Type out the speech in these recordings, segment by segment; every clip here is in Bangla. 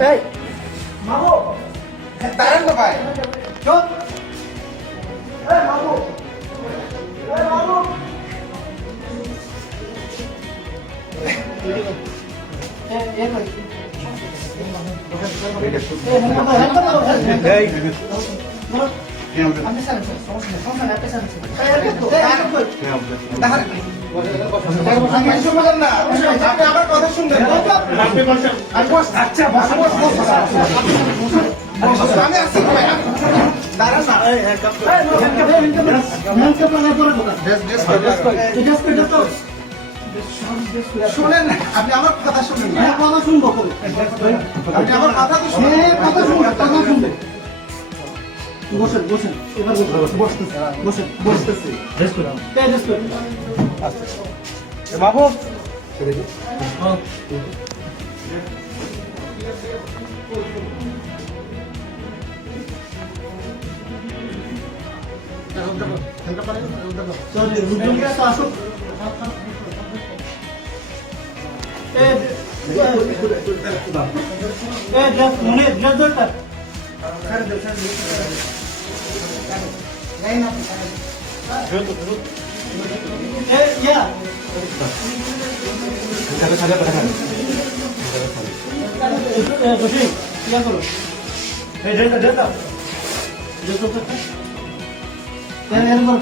এই মামু দাঁড়ান না ভাই চল এই মামু শুনেন না আপনি আমার কথা শুনেন কথা শুনবো আপনি আমার কথা তো শুনে কথা শুনবেন কথা শুনবেন বসেন বসেন এবার বসেন বসতেছি বাবু আসুক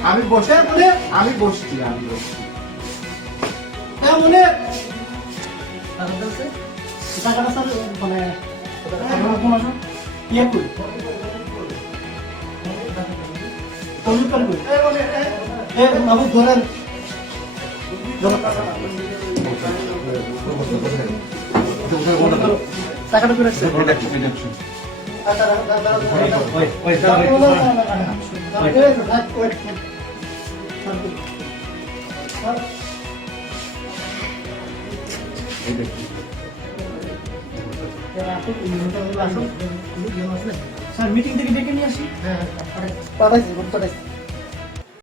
আমি বসে বলে আমি বসছি মনে টাকাটা স্যার মানে ইয়ে করি বাবু ধরেন টাকাটা করে স্যার মিটিং থেকে ডেকে নিয়ে আসি হ্যাঁ পাঠাইছি